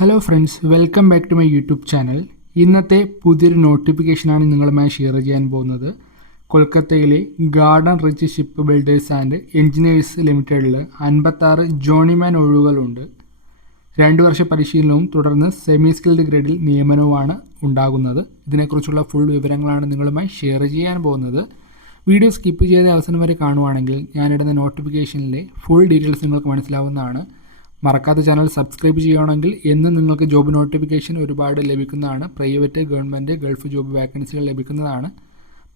Hello friends welcome back to my YouTube channel ഇന്നത്തെ പുതിയൊരു നോട്ടിഫിക്കേഷനാണ് നിങ്ങളുമായി ഷെയർ ചെയ്യാൻ പോകുന്നത്. കൊൽക്കത്തയിലെ garden reach ship builders and engineers ലിമിറ്റഡിൽ അൻപത്താറ് ജോണിമാൻ ഒഴിവുകളുണ്ട്. രണ്ട് വർഷ പരിശീലനവും തുടർന്ന് സെമി സ്കിൽഡ് ഗ്രേഡിൽ നിയമനവുമാണ് ഉണ്ടാകുന്നത്. ഇതിനെക്കുറിച്ചുള്ള ഫുൾ വിവരങ്ങളാണ് നിങ്ങളുമായി ഷെയർ ചെയ്യാൻ പോകുന്നത്. വീഡിയോ സ്കിപ്പ് ചെയ്ത അവസാനം വരെ കാണുവാണെങ്കിൽ ഞാനിടുന്ന നോട്ടിഫിക്കേഷനിലെ ഫുൾ ഡീറ്റെയിൽസ് നിങ്ങൾക്ക് മനസ്സിലാവുന്നതാണ്. മറക്കാത്ത ചാനൽ സബ്സ്ക്രൈബ് ചെയ്യുകയാണെങ്കിൽ എന്നും നിങ്ങൾക്ക് ജോബ് നോട്ടിഫിക്കേഷൻ ഒരുപാട് ലഭിക്കുന്നതാണ്. പ്രൈവറ്റ് ഗവൺമെന്റ് ഗൾഫ് ജോബ് വാക്കൻസികൾ ലഭിക്കുന്നതാണ്.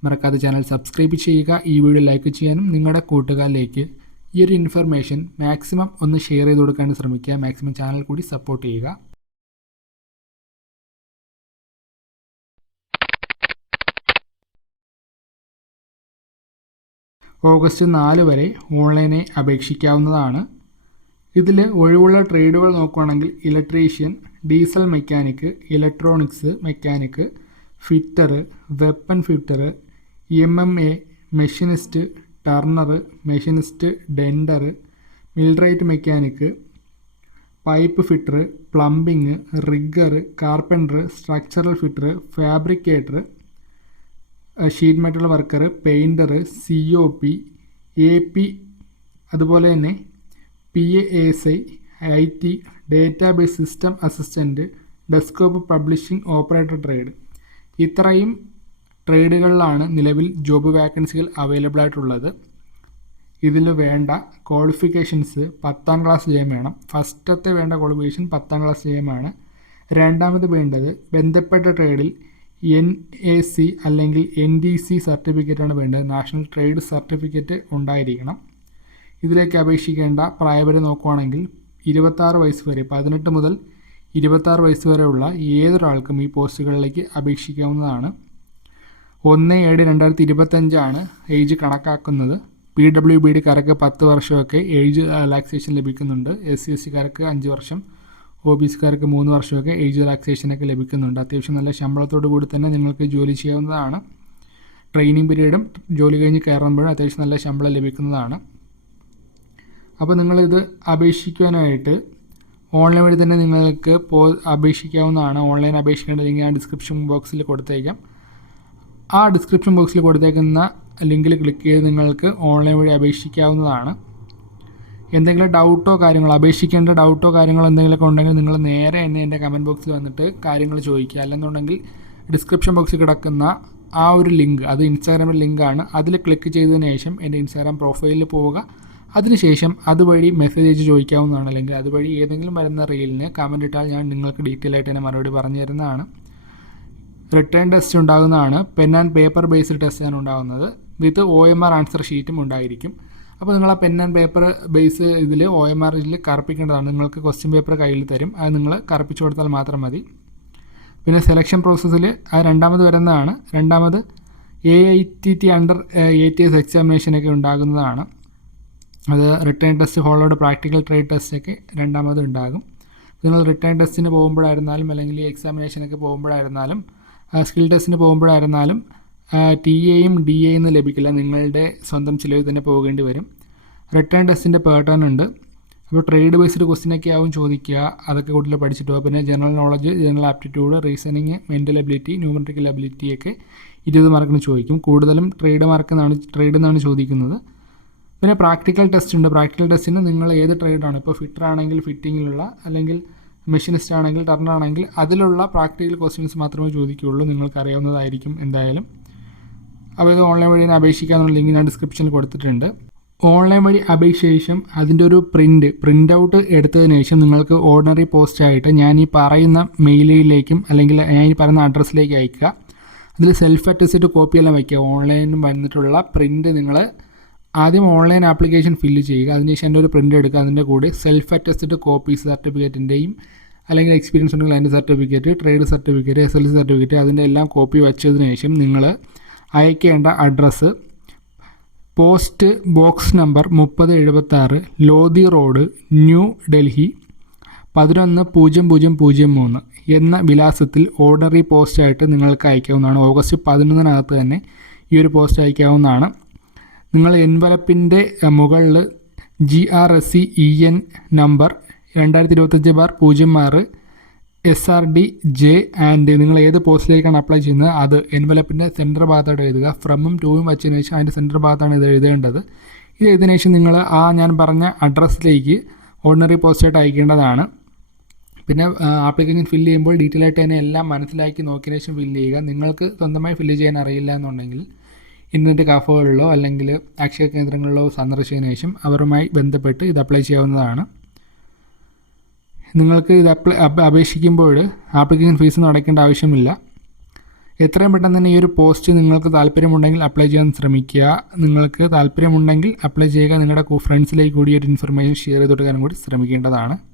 മറക്കാത്ത ചാനൽ സബ്സ്ക്രൈബ് ചെയ്യുക. ഈ വീഡിയോ ലൈക്ക് ചെയ്യാനും നിങ്ങളുടെ കൂട്ടുകാരിലേക്ക് ഈ ഒരു ഇൻഫർമേഷൻ മാക്സിമം ഒന്ന് ഷെയർ ചെയ്ത് കൊടുക്കാൻ ശ്രമിക്കുക. മാക്സിമം ചാനൽ കൂടി സപ്പോർട്ട് ചെയ്യുക. ഓഗസ്റ്റ് നാല് വരെ ഓൺലൈനായി അപേക്ഷിക്കാവുന്നതാണ്. ഇതിൽ ഒഴിവുള്ള ട്രേഡുകൾ നോക്കുകയാണെങ്കിൽ electrician diesel mechanic electronics mechanic fitter weapon fitter M M A machinist turner machinist tender millwright mechanic pipe fitter plumbing rigger carpenter structural fitter fabricator sheet metal worker painter C O P A P അതുപോലെ തന്നെ P A S I I T database system assistant desktop publishing operator trade ഇത്രയും ട്രേഡുകളിലാണ് നിലവിൽ job വാക്കൻസികൾ available ആയിട്ടുള്ളത് ഇതിൽ വേണ്ട qualifications പത്താം class ജയം വേണം. ഫസ്റ്റത്തെ വേണ്ട ക്വാളിഫിക്കേഷൻ പത്താം ക്ലാസ് ജയമാണ് രണ്ടാമത് വേണ്ടത് ബന്ധപ്പെട്ട ട്രേഡിൽ എൻ എ സി അല്ലെങ്കിൽ എൻ ഡി സി സർട്ടിഫിക്കറ്റാണ് വേണ്ടത്. നാഷണൽ ട്രേഡ് സർട്ടിഫിക്കറ്റ് ഉണ്ടായിരിക്കണം. ഇതിലേക്ക് അപേക്ഷിക്കേണ്ട പ്രായപരി നോക്കുകയാണെങ്കിൽ ഇരുപത്താറ് വയസ്സ് വരെ പതിനെട്ട് മുതൽ ഇരുപത്താറ് വയസ്സ് വരെയുള്ള ഏതൊരാൾക്കും ഈ പോസ്റ്റുകളിലേക്ക് അപേക്ഷിക്കാവുന്നതാണ്. ഒന്ന് ഏഴ് രണ്ടായിരത്തി ഇരുപത്തഞ്ചാണ് ഏജ് കണക്കാക്കുന്നത്. പി ഡബ്ല്യു ബി ഡിക്കാർക്ക് പത്ത് വർഷമൊക്കെ ഏജ് റിലാക്സേഷൻ ലഭിക്കുന്നുണ്ട്. എസ് സി എസ് സിക്കാർക്ക് അഞ്ച് വർഷം ഒ ബി സിക്കാർക്ക് മൂന്ന് വർഷമൊക്കെ ഏജ് റിലാക്സേഷനൊക്കെ ലഭിക്കുന്നുണ്ട്. അത്യാവശ്യം നല്ല ശമ്പളത്തോടു കൂടി തന്നെ നിങ്ങൾക്ക് ജോലി ചെയ്യാവുന്നതാണ്. ട്രെയിനിങ് പീരീഡും ജോലി കഴിഞ്ഞ് കയറുമ്പോഴും അത്യാവശ്യം നല്ല ശമ്പളം ലഭിക്കുന്നതാണ്. അപ്പോൾ നിങ്ങളിത് അപേക്ഷിക്കുവാനായിട്ട് ഓൺലൈൻ വഴി തന്നെ നിങ്ങൾക്ക് പോ അപേക്ഷിക്കാവുന്നതാണ്. ഓൺലൈൻ അപേക്ഷിക്കേണ്ട ലിങ്ക് ഞാൻ ഡിസ്ക്രിപ്ഷൻ ബോക്സിൽ കൊടുത്തേക്കാം. ആ ഡിസ്ക്രിപ്ഷൻ ബോക്സിൽ കൊടുത്തേക്കുന്ന ലിങ്കിൽ ക്ലിക്ക് ചെയ്ത് നിങ്ങൾക്ക് ഓൺലൈൻ വഴി അപേക്ഷിക്കാവുന്നതാണ്. എന്തെങ്കിലും ഡൗട്ടോ കാര്യങ്ങളോ അപേക്ഷിക്കേണ്ട ഡൗട്ടോ കാര്യങ്ങളോ എന്തെങ്കിലുമൊക്കെ ഉണ്ടെങ്കിൽ നിങ്ങൾ നേരെ എന്നെ എന്റെ കമന്റ് ബോക്സിൽ വന്നിട്ട് കാര്യങ്ങൾ ചോദിക്കുക. അല്ലെന്നുണ്ടെങ്കിൽ ഡിസ്ക്രിപ്ഷൻ ബോക്സിൽ കിടക്കുന്ന ആ ഒരു ലിങ്ക് അത് ഇൻസ്റ്റാഗ്രാമിൽ ലിങ്കാണ്. അതിൽ ക്ലിക്ക് ചെയ്തതിന് ശേഷം എന്റെ ഇൻസ്റ്റാഗ്രാം പ്രൊഫൈലിൽ പോവുക. അതിനുശേഷം അതുവഴി മെസ്സേജ് അയച്ച് ചോദിക്കാവുന്നതാണ്. അല്ലെങ്കിൽ അതുവഴി ഏതെങ്കിലും വരുന്ന റീലിന് കമന്റ് ഇട്ടാൽ ഞാൻ നിങ്ങൾക്ക് ഡീറ്റെയിൽ ആയിട്ട് തന്നെ മറുപടി പറഞ്ഞു തരുന്നതാണ്. റിട്ടേൺ ടെസ്റ്റ് ഉണ്ടാകുന്നതാണ്. Pen and paper based test ആണ് ഉണ്ടാകുന്നത്. With O M R answer ഷീറ്റും ഉണ്ടായിരിക്കും. അപ്പോൾ നിങ്ങൾ ആ പെൻ ആൻഡ് പേപ്പർ ബേസ് ഇതിൽ ഒ എം ആറിൽ കറുപ്പിക്കേണ്ടതാണ്. നിങ്ങൾക്ക് ക്വസ്റ്റ്യൻ പേപ്പർ കയ്യിൽ തരും. അത് നിങ്ങൾ കറുപ്പിച്ചു കൊടുത്താൽ മാത്രം മതി. പിന്നെ സെലക്ഷൻ പ്രോസസ്സിൽ അത് രണ്ടാമത് വരുന്നതാണ്. രണ്ടാമത് A I T T under A T S എക്സാമിനേഷനൊക്കെ ഉണ്ടാകുന്നതാണ്. അത് written test followed practical trade ടെസ്റ്റൊക്കെ രണ്ടാമത് ഉണ്ടാകും. നിങ്ങൾ റിട്ടേൺ ടെസ്റ്റിന് പോകുമ്പോഴായിരുന്നാലും അല്ലെങ്കിൽ ഈ എക്സാമിനേഷനൊക്കെ പോകുമ്പോഴായിരുന്നാലും സ്കിൽ ടെസ്റ്റിന് പോകുമ്പോഴായിരുന്നാലും ടി എയും ഡി എയും ലഭിക്കില്ല. നിങ്ങളുടെ സ്വന്തം ചിലവിൽ തന്നെ പോകേണ്ടി വരും. റിട്ടേൺ ടെസ്റ്റിന്റെ പേട്ടേൺ ഉണ്ട്. അപ്പോൾ ട്രേഡ് ബേസ്ഡ് ക്വസ്റ്റിനൊക്കെ ആവും ചോദിക്കുക. അതൊക്കെ കൂടുതൽ പഠിച്ചിട്ട് പിന്നെ general knowledge general aptitude reasoning mental ability numerical എബിലിറ്റിയൊക്കെ ഇരുപത് മാർക്കിന് ചോദിക്കും. കൂടുതലും ട്രേഡ് മാർക്ക് എന്നാണ് ട്രേഡ് എന്നാണ് ചോദിക്കുന്നത്. പിന്നെ പ്രാക്ടിക്കൽ ടെസ്റ്റ് ഉണ്ട്. പ്രാക്ടിക്കൽ ടെസ്റ്റിന് നിങ്ങൾ ഏത് ട്രേഡാണ് ഇപ്പോൾ ഫിറ്റർ ആണെങ്കിൽ ഫിറ്റിങ്ങിലുള്ള അല്ലെങ്കിൽ മെഷീനിസ്റ്റ് ആണെങ്കിൽ ടർണർ ആണെങ്കിൽ അതിലുള്ള പ്രാക്ടിക്കൽ ക്വസ്റ്റ്യൻസ് മാത്രമേ ചോദിക്കുകയുള്ളൂ. നിങ്ങൾക്ക് അറിയാവുന്നതായിരിക്കും എന്തായാലും. അപ്പോൾ ഇത് ഓൺലൈൻ വഴി അപേക്ഷിക്കാനുള്ള ലിങ്ക് ഞാൻ ഡിസ്ക്രിപ്ഷനിൽ കൊടുത്തിട്ടുണ്ട്. ഓൺലൈൻ വഴി അപേക്ഷ ശേഷം അതിന്റെ ഒരു പ്രിന്റ് പ്രിന്റ് ഔട്ട് എടുത്തതിന് ശേഷം നിങ്ങൾക്ക് ഓർഡിനറി പോസ്റ്റായിട്ട് ഞാൻ ഈ പറയുന്ന മെയിലിലേക്കും അല്ലെങ്കിൽ ഞാൻ ഈ പറയുന്ന അഡ്രസ്സിലേക്ക് അയക്കുക അതിൽ സെൽഫ് അറ്റസ്റ്റഡ് കോപ്പിയെല്ലാം വയ്ക്കുക. ഓൺലൈനും വന്നിട്ടുള്ള പ്രിന്റ് നിങ്ങൾ ആദ്യം ഓൺലൈൻ ആപ്ലിക്കേഷൻ ഫില്ല് ചെയ്യുക. അതിനുശേഷം എന്റെ ഒരു പ്രിന്റ് എടുക്കുക. അതിന്റെ കൂടെ സെൽഫ് അറ്റസ്റ്റഡ് കോപ്പി സർട്ടിഫിക്കറ്റിന്റെയും അല്ലെങ്കിൽ എക്സ്പീരിയൻസ് ഉണ്ടെങ്കിൽ അതിന്റെ certificate trade certificate S L C certificate അതിന്റെ എല്ലാം കോപ്പി വെച്ചതിന് ശേഷം നിങ്ങൾ അയക്കേണ്ട അഡ്രസ്സ് പോസ്റ്റ് ബോക്സ് നമ്പർ മുപ്പത് എഴുപത്താറ് ലോധി റോഡ് ന്യൂ ഡൽഹി പതിനൊന്ന് പൂജ്യം പൂജ്യം പൂജ്യം മൂന്ന് എന്ന വിലാസത്തിൽ ഓർഡറി പോസ്റ്റായിട്ട് നിങ്ങൾക്ക് അയക്കാവുന്നതാണ്. ഓഗസ്റ്റ് പതിനൊന്നിനകത്ത് തന്നെ ഈ ഒരു പോസ്റ്റ് അയക്കാവുന്നതാണ്. നിങ്ങൾ എൻവലപ്പിന്റെ മുകളിൽ G R S C E N number രണ്ടായിരത്തി ഇരുപത്തഞ്ച് ബാർ പൂജ്യം ആറ്. S R D J and നിങ്ങൾ ഏത് പോസ്റ്റിലേക്കാണ് അപ്ലൈ ചെയ്യുന്നത്? അത് എൻവലപ്പിന്റെ സെന്റർ ഭാഗത്തോട്ട് എഴുതുക. ഫ്രമും ടൂവും വച്ചതിന് ശേഷം അതിന്റെ സെന്റർ ഭാഗത്താണ് ഇത് എഴുതേണ്ടത്. ഇത് എഴുതിയതിനു ശേഷം നിങ്ങൾ ആ ഞാൻ പറഞ്ഞ അഡ്രസ്സിലേക്ക് ഓർഡിനറി പോസ്റ്റായിട്ട് അയക്കേണ്ടതാണ്. പിന്നെ ആപ്ലിക്കേഷൻ ഫില്ല് ചെയ്യുമ്പോൾ ഡീറ്റെയിൽ ആയിട്ട് തന്നെ എല്ലാം മനസ്സിലാക്കി നോക്കിയതിനു ശേഷം ഫില്ല് ചെയ്യുക. നിങ്ങൾക്ക് സ്വന്തമായി ഫില്ല് ചെയ്യാൻ അറിയില്ല എന്നുണ്ടെങ്കിൽ ഇന്റർനെറ്റ് കാഫുകളിലോ അല്ലെങ്കിൽ അക്ഷയ കേന്ദ്രങ്ങളിലോ സന്ദർശിച്ചതിന് ശേഷം അവരുമായി ബന്ധപ്പെട്ട് ഇത് അപ്ലൈ ചെയ്യാവുന്നതാണ്. നിങ്ങൾക്ക് ഇത് അപ്ലൈ അപേക്ഷിക്കുമ്പോൾ ആപ്ലിക്കേഷൻ ഫീസൊന്നും അടയ്ക്കേണ്ട ആവശ്യമില്ല. എത്രയും പെട്ടെന്ന് തന്നെ ഈ ഒരു പോസ്റ്റ് നിങ്ങൾക്ക് താല്പര്യമുണ്ടെങ്കിൽ അപ്ലൈ ചെയ്യാൻ ശ്രമിക്കുക. നിങ്ങൾക്ക് താല്പര്യമുണ്ടെങ്കിൽ അപ്ലൈ ചെയ്യുക. നിങ്ങളുടെ ഫ്രണ്ട്സിലേക്ക് കൂടി ഒരു ഇൻഫർമേഷൻ ഷെയർ ചെയ്ത് കൊടുക്കാനും കൂടി ശ്രമിക്കേണ്ടതാണ്.